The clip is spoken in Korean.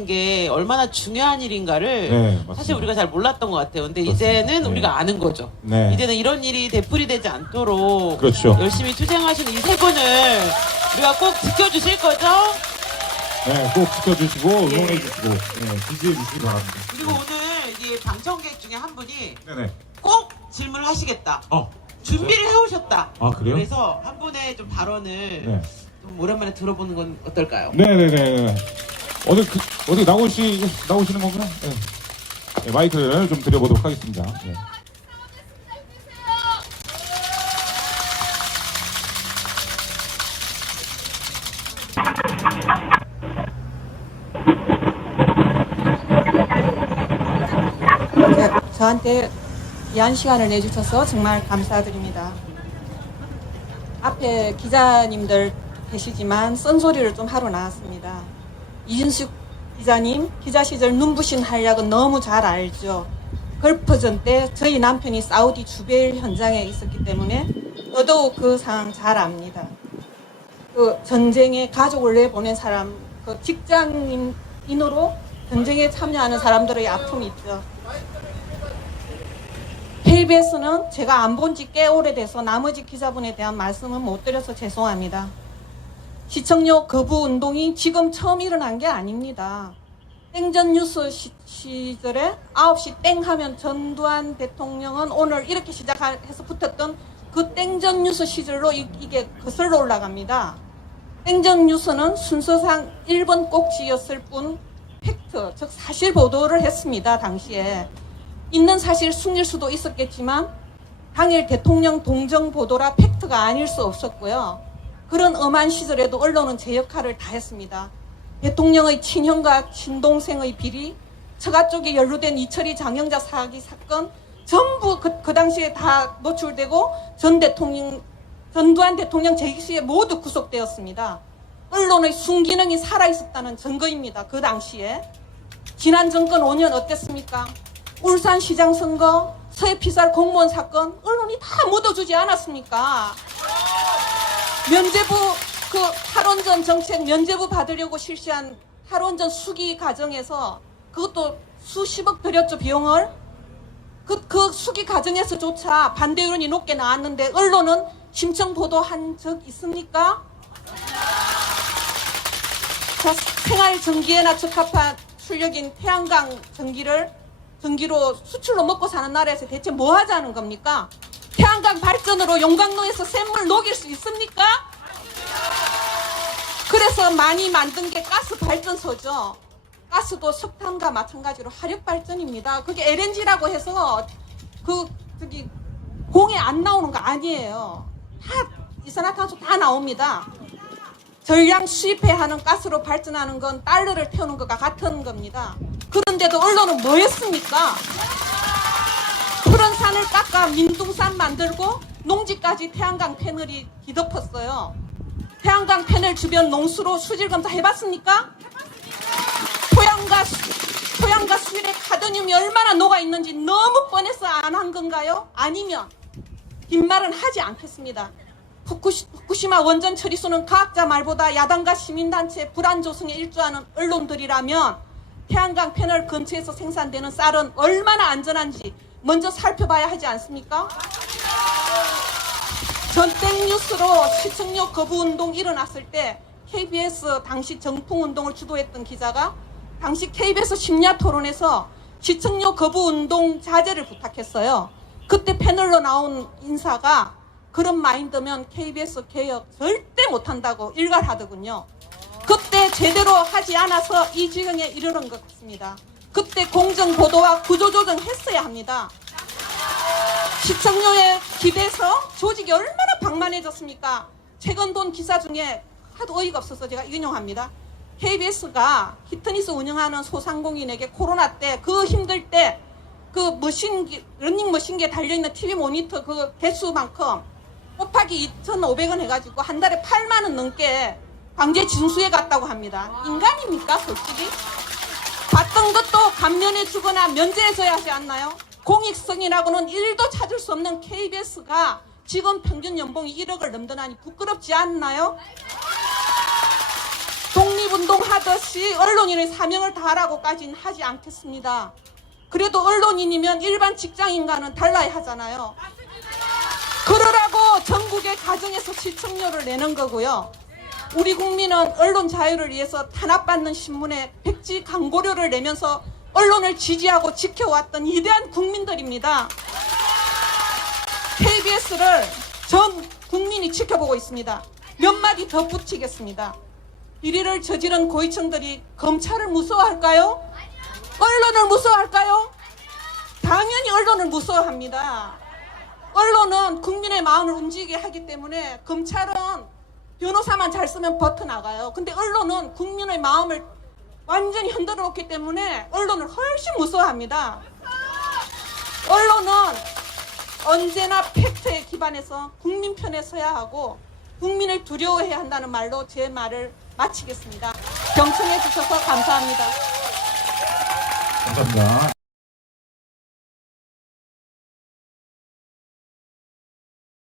게 얼마나 중요한 일인가를 네. 사실 우리가 잘 몰랐던 것 같아요. 근데 그렇습니다. 이제는 네. 우리가 아는 거죠. 네. 이제는 이런 일이 되풀이 되지 않도록 그렇죠. 열심히 투쟁하시는 이 세 분을 우리가 꼭 지켜주실 거죠? 네, 꼭 지켜주시고 예. 응원해 주시고 네, 지지해 주시기 바랍니다. 그리고 오늘 이 방청객 중에 한 분이 네네. 꼭 질문을 하시겠다. 어, 준비를 해오셨다. 아 그래요? 그래서 한 분의 좀 발언을 네. 좀 오랜만에 들어보는 건 어떨까요? 네네네. 어디 그, 어디 나오시 나오시는 건가요? 네. 네, 마이크를 좀 드려보도록 하겠습니다. 네. 저, 저한테 귀한 시간을 내주셔서 정말 감사드립니다. 앞에 기자님들 계시지만 쓴소리를 좀 하러 나왔습니다. 이준숙 기자님, 기자 시절 눈부신 활약은 너무 잘 알죠. 걸프전 때 저희 남편이 사우디 주벨 현장에 있었기 때문에 더더욱 그 상황 잘 압니다. 그 전쟁에 가족을 내보낸 사람, 그 직장인으로 전쟁에 참여하는 사람들의 아픔이 있죠. KBS는 제가 안 본 지 꽤 오래돼서 나머지 기자분에 대한 말씀은 못 드려서 죄송합니다. 시청료 거부 운동이 지금 처음 일어난 게 아닙니다. 땡전 뉴스 시, 시절에 9시 땡 하면 전두환 대통령은 오늘 이렇게 시작해서 붙었던 그 땡전 뉴스 시절로 이, 이게 거슬러 올라갑니다. 땡전 뉴스는 순서상 1번 꼭지였을 뿐 팩트, 즉 사실 보도를 했습니다. 당시에. 있는 사실 숨길 수도 있었겠지만 당일 대통령 동정 보도라 팩트가 아닐 수 없었고요. 그런 엄한 시절에도 언론은 제 역할을 다 했습니다. 대통령의 친형과 친동생의 비리, 처가 쪽에 연루된 이철희 장영자 사기 사건 전부 그, 그 당시에 다 노출되고 전 대통령 전두환 대통령 재기 시에 모두 구속되었습니다. 언론의 순기능이 살아있었다는 증거입니다. 그 당시에. 지난 정권 5년 어땠습니까? 울산시장 선거, 서해피살 공무원 사건, 언론이 다 묻어주지 않았습니까? 면제부, 그 탈원전 정책 면제부 받으려고 실시한 탈원전 수기 과정에서 그것도 수십억 들였죠, 비용을. 그, 그 수기 과정에서조차 반대 여론이 높게 나왔는데 언론은 심층 보도한 적 있습니까? 자, 생활 전기에나 적합한 출력인 태양광 전기를 전기로 수출로 먹고 사는 나라에서 대체 뭐 하자는 겁니까? 태양광 발전으로 용광로에서 샘물 녹일 수 있습니까? 그래서 많이 만든 게 가스 발전소죠. 가스도 석탄과 마찬가지로 화력 발전입니다. 그게 LNG라고 해서 그 저기 공에 안 나오는 거 아니에요. 다 이산화탄소 다 나옵니다. 전량 수입해야 하는 가스로 발전하는 건 달러를 태우는 것과 같은 겁니다. 그런데도 언론은 뭐 했습니까? 푸른 산을 깎아 민둥산 만들고 농지까지 태양광 패널이 뒤덮었어요. 태양광 패널 주변 농수로 수질 검사 해봤습니까? 토양과 수- 토양과 수질에 카드뮴이 얼마나 녹아 있는지 너무 뻔해서 안 한 건가요? 아니면 빈말은 하지 않겠습니다. 후쿠시, 후쿠시마 원전 처리소는 과학자 말보다 야당과 시민단체 불안 조성에 일조하는 언론들이라면 태양광 패널 근처에서 생산되는 쌀은 얼마나 안전한지 먼저 살펴봐야 하지 않습니까? 전땡 뉴스로 시청료 거부 운동 일어났을 때 KBS 당시 정풍 운동을 주도했던 기자가 당시 KBS 심야 토론에서 시청료 거부 운동 자제를 부탁했어요. 그때 패널로 나온 인사가 그런 마인드면 KBS 개혁 절대 못한다고 일갈하더군요. 그때 제대로 하지 않아서 이 지경에 이르는 것 같습니다. 그때 공정 보도와 구조 조정했어야 합니다. 시청료에 기대서 조직이 얼마나 방만해졌습니까? 최근 본 기사 중에 하도 어이가 없어서 제가 인용합니다. KBS가 히트니스 운영하는 소상공인에게 코로나 때 그 힘들 때 그 머신기, 러닝 머신기에 달려 있는 TV 모니터 그 개수만큼 곱하기 2,500원 해가지고 한 달에 8만 원 넘게 강제 진수해 갔다고 합니다. 인간입니까, 솔직히? 봤던 것도 감면해 주거나 면제해 줘야 하지 않나요? 공익성이라고는 1도 찾을 수 없는 KBS가 지금 평균 연봉이 1억을 넘더나니 부끄럽지 않나요? 독립운동 하듯이 언론인의 사명을 다하라고까지는 하지 않겠습니다. 그래도 언론인이면 일반 직장인과는 달라야 하잖아요. 그러라고 전국의 가정에서 시청료를 내는 거고요. 우리 국민은 언론 자유를 위해서 탄압받는 신문에 백지 광고료를 내면서 언론을 지지하고 지켜왔던 위대한 국민들입니다. KBS를 전 국민이 지켜보고 있습니다. 몇 마디 덧붙이겠습니다. 비리를 저지른 고위층들이 검찰을 무서워할까요? 언론을 무서워할까요? 당연히 언론을 무서워합니다. 언론은 국민의 마음을 움직이게 하기 때문에 검찰은 변호사만 잘 쓰면 버텨 나가요. 근데 언론은 국민의 마음을 완전히 흔들어 놓기 때문에 언론을 훨씬 무서워합니다. 언론은 언제나 팩트에 기반해서 국민 편에 서야 하고 국민을 두려워해야 한다는 말로 제 말을 마치겠습니다. 경청해 주셔서 감사합니다. 감사합니다.